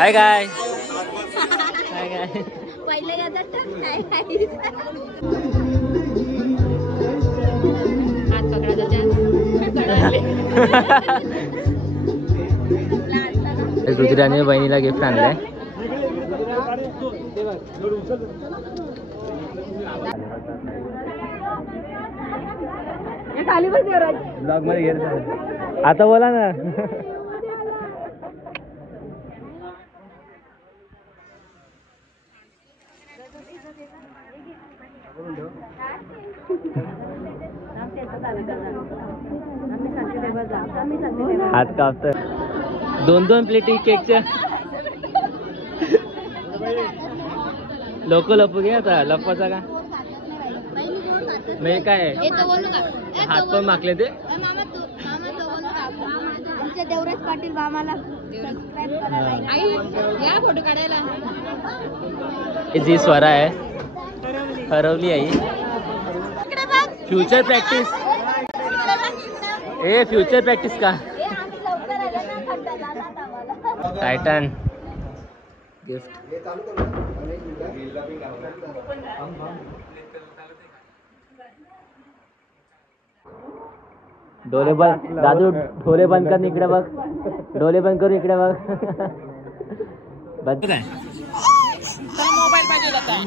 हाय काय हाय काय पहिले येतात हात पकडा. रुद्राने बहिणीला गिफ्ट आणलंय. ब्लॉग मध्ये घेत आता बोला ना. हात कापतोय. 2-2 प्लेटी केकच्या. लोक लपू घे आता. लपवायचा का नाही काय हात पण मागले ते. देवराज पाटील मामाला सबस्क्राइब करा. फोटो काढायला. जी स्वरा आहे हरवली आई. फ्युचर प्रॅक्टिस फ्युचर प्रॅक्टिस का टायटन गिफ्ट. डोले बंद दादू. डोले बंद कर इकडे बघ. डोले बंद करू इकडे बघ. बंद काय मोबाईल पाहिजे जात आहे.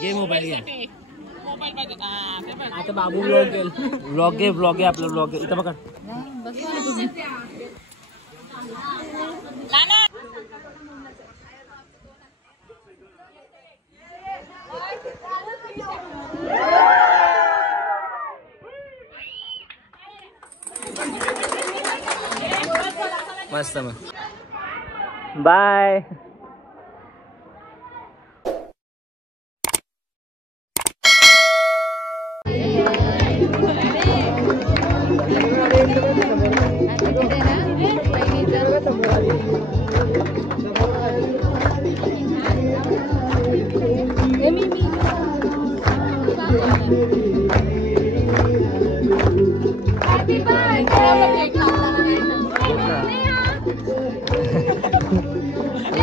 घे मोबाईल घे. मोबाईल पाहिजे आता बाबू ब्लॉग घे आपलं ब्लॉग घे. इथं बघा. मस्त मग बाय.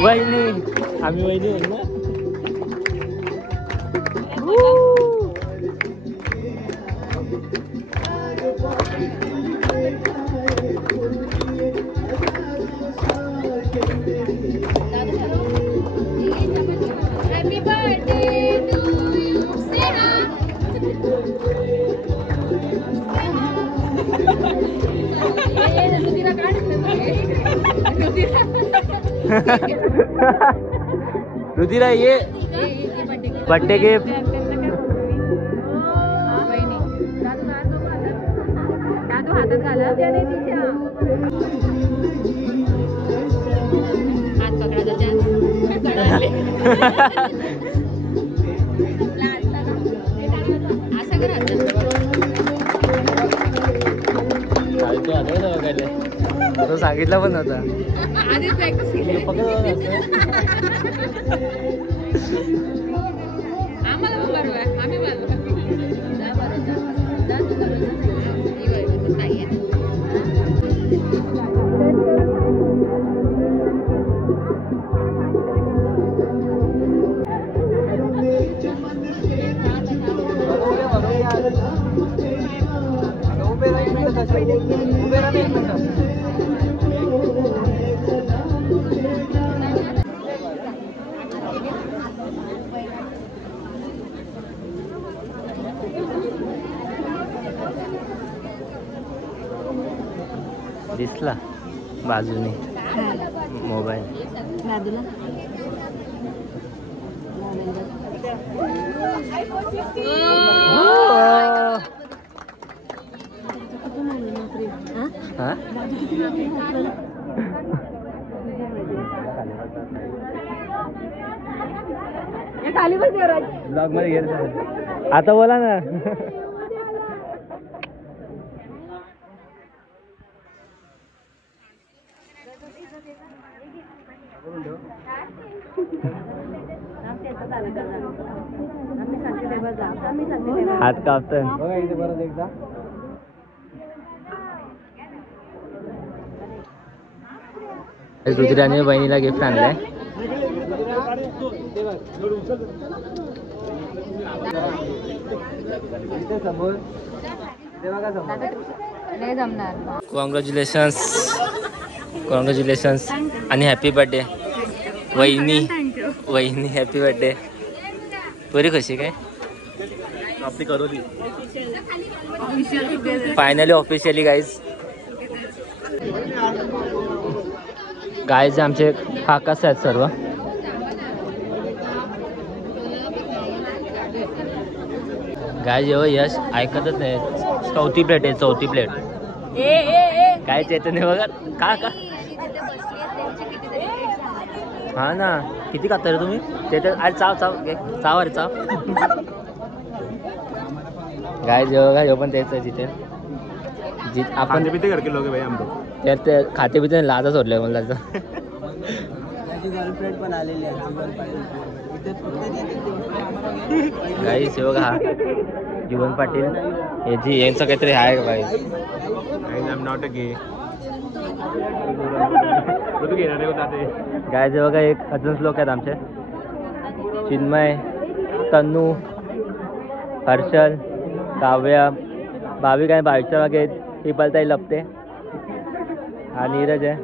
वहिनी आम्ही वहिनी होईल ना. Happy birthday to you. Rudhira ये बर्थडे गिफ्ट. दादू हातात घाला. हात पकडा असं करा. तो सांगितलं पण होता. आधी प्रॅक्टिस केली. आम्हाला पण बरोबर आहे. आम्ही दिसला बाजूने मोबाईल. बाजूला खाली बस. ब्लॉग मध्ये घेत आता बोला ना. हात कापतोय बघा इथे परत एकदा. रुद्राने बहिणीला गिफ्ट आणलंय. कॉंग्रॅच्युलेशन्स आणि हॅपी बर्थडे वहिनी हॅपी बर्थडे. पुरी खुशी काय आपली करोली फायनली ऑफिशियली गाईज आमचे काकाच आहेत सर्व. गाईज जेव्हा यश ऐकतच नाही. चौथी प्लेट आहे, चौथी प्लेट. काय चैतन्य बघा का हा ना किती खाता रे तुम्ही चैतन्य. अरे चाव अरे चाव. गाय जेव्हा पण तेच आहे जिथे आपण करके लोग भाई हम लोग त्यात खाते पिते लाजा सोडले मला. गर्लफ्रेंड पण आलेली आहे गाई बघा हा जीवन पाटील याची यांचं काहीतरी आहे का बाई. नॉट अ गे गायचे बघा एक अजून लोक आहेत आमचे. चिन्मय, तन्नू, हर्षल, काव्या, भाविक आहे. भाविकच्या मागे ही पलताई लपते आणि नीरज आहे.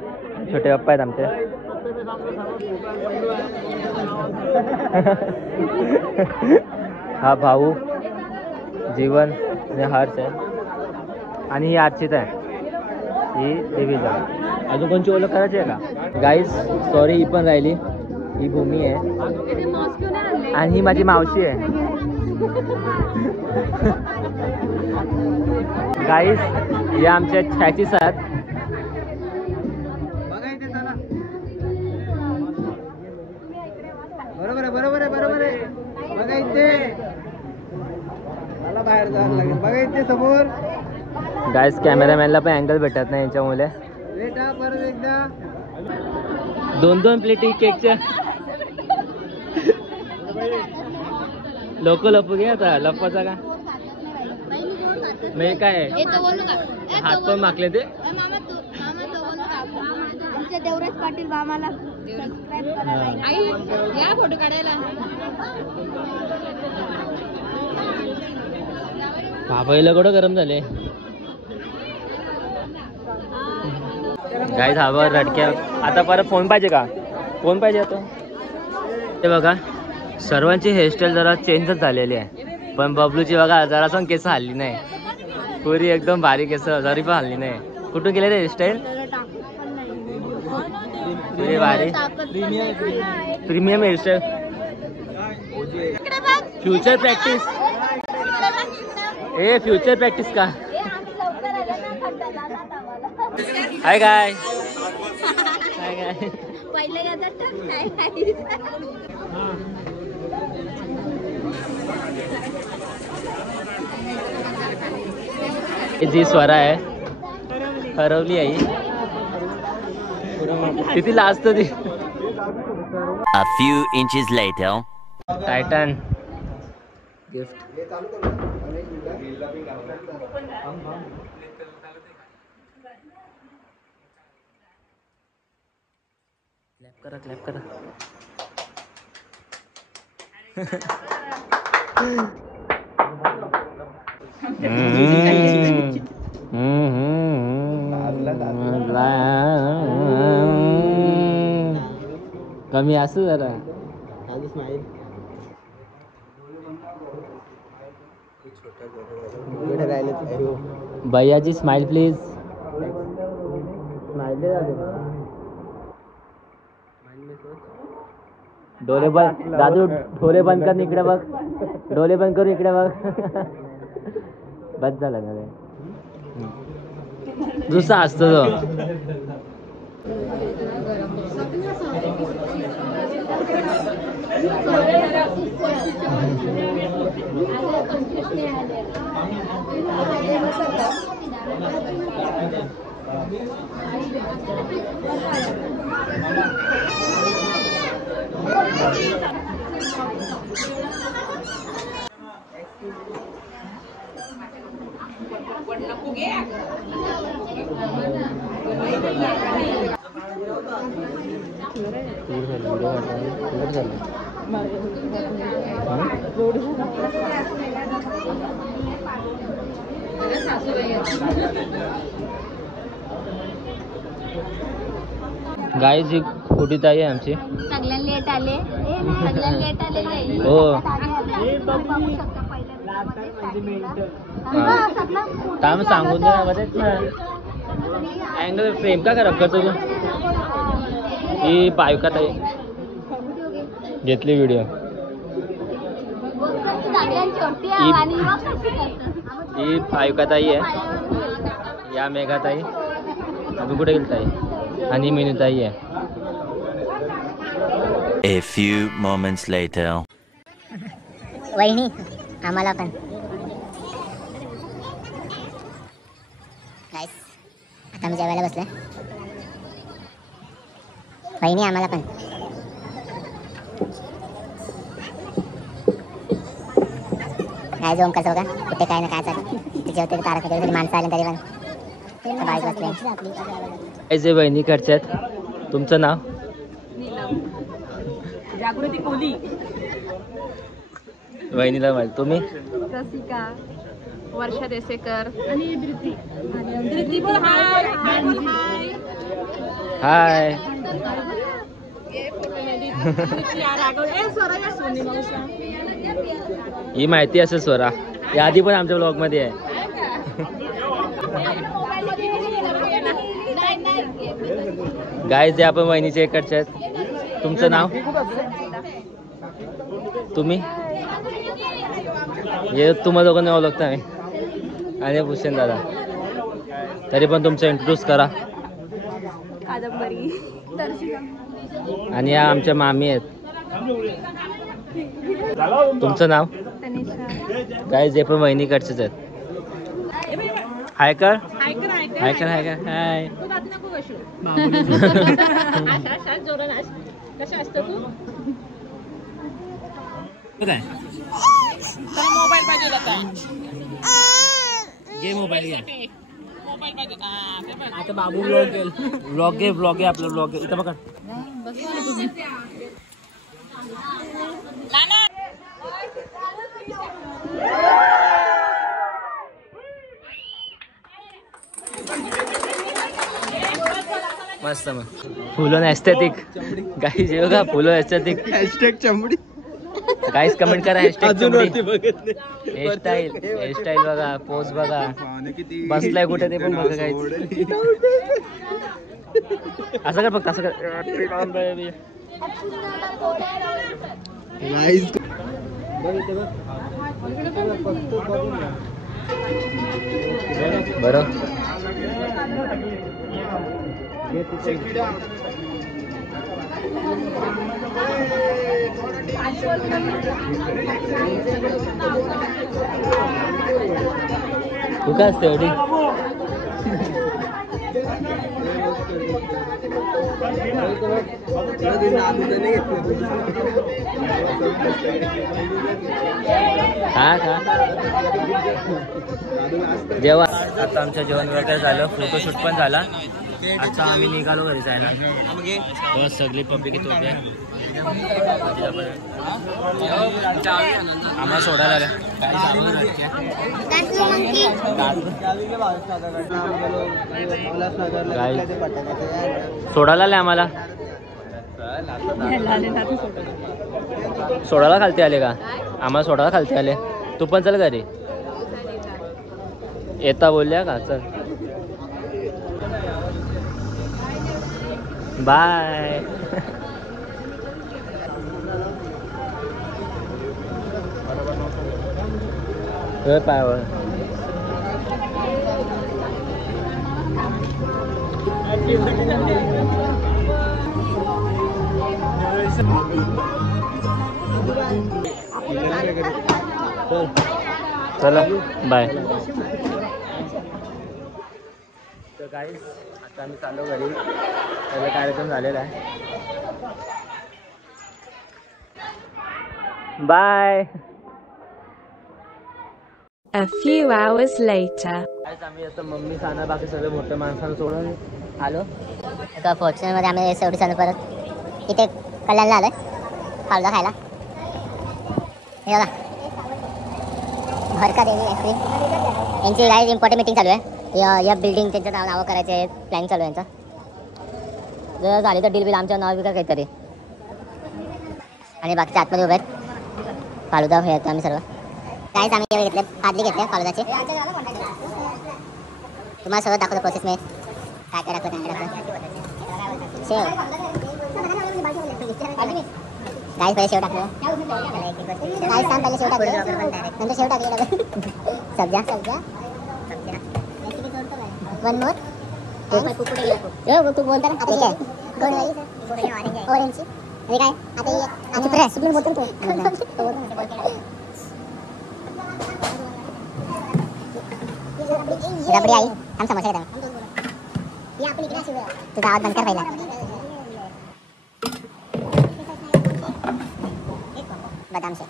छोटे पप्पा आहेत आमचे. हा भाऊ जीवन आणि हर्ष आहे. आणि ही अर्चिता आहे. ही देवीजा. अजून कोणची ओळख करायची आहे का गाईज. सॉरी ही पण राहिली. ही भूमी आहे आणि ही माझी मावशी आहे. गाईज हे आमच्या छॅचीस आहेत. बरोबर आहे बघा इथे. मला बाहेर जायला लागेल. बघा इथे समोर. गाईज कॅमेरामॅनला पण अँगल भेटत नाही यांच्यामुळे. बेटा परत एकदा 2 प्लेट केकच्या. लोक लपू घे आता. लपवायचा का नाही काय हात पण मागले ते. देवराज पाटील मामाला सबस्क्राइब करा. आई या फोटो काढायला. बाबाईला कुठं गरम झाले. गाईज हवं रडक्या. आता परत फोन पाहिजे का. फोन पाहिजे आता. ते बघा सर्वांची हेअरस्टाईल जरा चेंजच झालेली आहे. पण बबलूची बघा जरा पण केस हल्ली नाही. पुरी एकदम भारी केस जरी पण हल्ली नाही. कुठून गेले रे हेअरस्टाईल. पुरी भारी premium hairstyle. Future practice future practice का हाय काय पहिले जी स्वरा आहे हरवली आई. किती लाजत ती. A few inches later. Titan gift. Clap करा. कमी असं जरा भैयाजी स्माइल प्लीज. डोले बंद दादू. डोले बंद कर इकडे बघ. डोले बंद करू इकडे बघ. बस झालं ना रे. दुसरा असतो तो. टूर झालं टूर झालं गाईज ही खोटी ताई आहे आमची. सगळ्यांना लेट आले सगळ्यांना लेट आले नाही. हो काम सांगून द्या मध्येच ना. अँगल फ्रेम का खराब करतो तू. ही पायका ताई घेतली व्हिडिओ. ही पायका ताई आहे. या मेघा ताई अजून कुठे गेली ताई आणि मीनू ताई आहे. A few moments later. वहिनी आम्हाला पण गाईस आता आम्ही जेवायला बसलोय. वहिनी आम्हाला पण काय जो ओमकार चौका कुठे काय ना काय चालू ते जेवते तारक वगैरे माणसं आले तरी पण बाईक बसले. जे बहिणीकडचे आहेत. तुमचं नाव. जागृती कोली. वहिनीला माहिती. तुम्ही. रसिका. वर्षा देसेकर आणि धृती. धृती बोल हाय. हाय. ही माहिती असेल स्वरा. या आधी पण आमच्या ब्लॉग मध्ये आहे. गाईज जे आपण वहिनीचे इकडचे आहेत. तुमचं नाव. तुम्ही. हे तुम्हा दोघांना ओळखता मी आणि भूषण दादा. तरी पण तुमचं इंट्रोड्यूस करा. कादंबरी. आणि या आमच्या मामी आहेत. तुमचं नाव. काय जे पण वहिनीकडचेच आहेत. हाय कर हाय कर हाय कर हाय कर हाय. मोबाईल पाहिजे जाता. घे मोबाईल घ्या. मोबाईल पाहिजे. आता बाबू ब्लॉग घे आपलं ब्लॉग इथं बघा. मस्त मग फुलं एस्थेटिक. गाईज हे बघा फुलं एस्थेटिक. हॅशटॅग चमडी. गाईज कमेंट करा हॅशटॅग हेअरस्टाईल बघा. पोज बघा. बसलाय कुठे ते पण बघा. गाईज असं कर फक्त असं कर. बरं तू काय असते एवढी. हा का जेव्हा आता आमचं जेवण वगैरे झालं. फोटोशूट पण झाला. आता आम्ही निघालो घरी जायला. बस सगळी पब्लिक येत होते. आम्हाला सोडायला आलं. सोडायला आले आम्हाला. सोडायला खालती आले का. आम्हाला सोडायला खालती आले. तू पण चल घरी. येता बोलल्या का. चल बाय. पायावर चला बाय. तर गाईस आता आम्ही चाललो घरी. पहिला कार्यक्रम झालेला आहे. Bye. A few hours later. आम्ही आता मम्मी साना बाकी सगळे मोठ्या माणसांना सोडून आलो. एका फॉर्च्युनरमध्ये आम्ही एवढी परत इथे कल्याणला आलोय फालुदा खायला. हे बघा भरका देवी आईस्क्रीम. यांची काय इम्पॉर्टंट मीटिंग चालू आहे. या बिल्डिंग त्यांचं नावं करायचे आहेत. प्लॅन चालू आहे यांचा. जर झाली तर डील बिल आमच्या नाव बिका काहीतरी. आणि बाकीच्या आतमध्ये उभे आहेत. फालुदा खेळतो आम्ही सर्व. काहीच आम्ही एवढे घेतले पादली घेतले फालुदाचे. तुम्हाला सगळं दाखवतो प्रोसेस मी काय काय टाकलं काय टाकलं. शेव काय पहिले शेव टाकलं. काय सांग पहिले शेव टाकलं नंतर शेव टाकले. सब्जा वन मोर. तू बोलता ना ठीक आहे. ऑरेंजची आणि काय आता प्रेस तुम्ही बोलतो तू. रबडी आई हम समोसा घेता. तुझा आवाज बंद कर पहिला. बदाम शेक.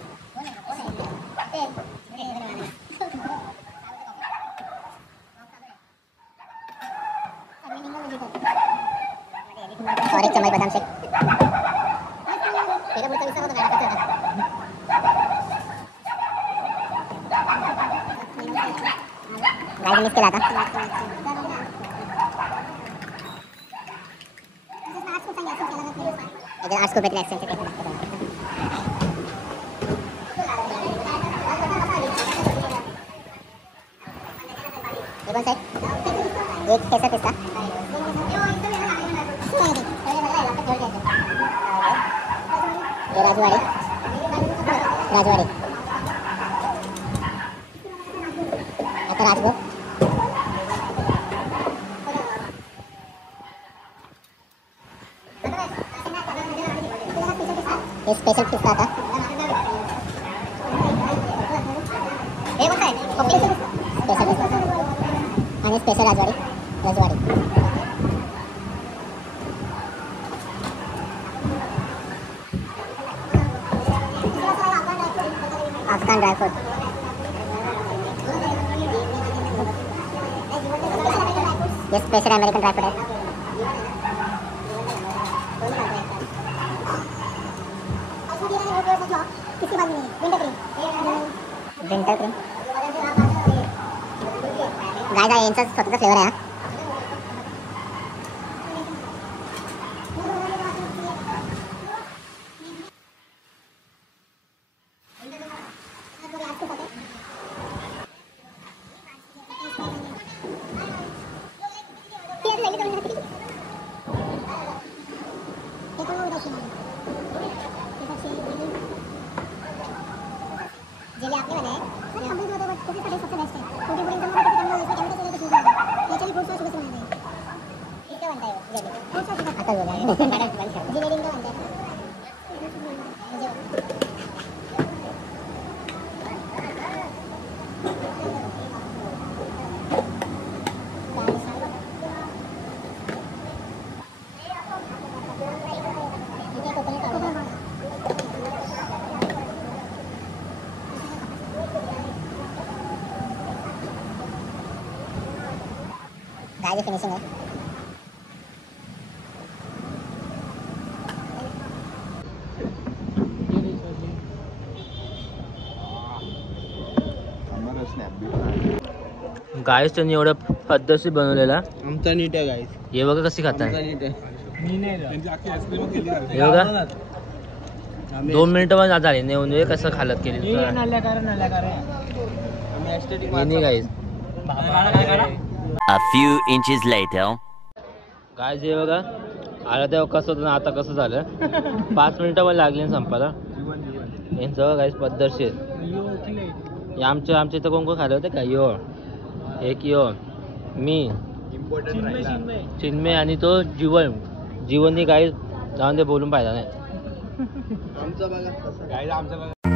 और एक चम्मच बदाम शेक. गाइस मिक्स केला था. इधर 8 को बेटले एक्सचेंज करते हैं. ये कौन सा है? एक कैसा पिस्ता. ये राजवाड़ी आता राजभोग. ये स्पेशल पिस्ता था. स्पेशल पिस्ता आणि स्पेशल राजवाड़ी. Afghan dry fruit. ये स्पेशल अमेरिकन ड्राई फ्रूट है. Winter cream. गाइस यांचा स्वतःचा फ्लेवर आहे. जेली आपने बनाए सर कंपनी में होते सबसे बेस्ट है. क्योंकि पूरी एकदम नेचुरली फ्रूट सॉस बनाए हैं. इसका बनता है वो जेली फ्रूट सॉस आता हो गया. इंजीनियरिंग का बनता है. गाइस फिनिशिंग है. गाईस त्यांनी एवढं पद्धतशीर बनवलेला. आमचा नीट आहे गाईस. हे बघा कशी खाताय. नीट आहे. हे बघा 2 मिनिटं पण झाली नेऊन कसं खालत केली. गाईस A few inches later. गाईस हे बघा आला तेव्हा कसं होतं आता कसं झालं. 5 मिनिटं पण लागली संपायला. यांचं गाईस पद्धतशीर. आमच्या इथं कोण कोण खाल्लं होतं का. एक मी चिन्मय आणि तो जीवननी काही जाऊन ते बोलून पाहिला नाही. आमचं बघा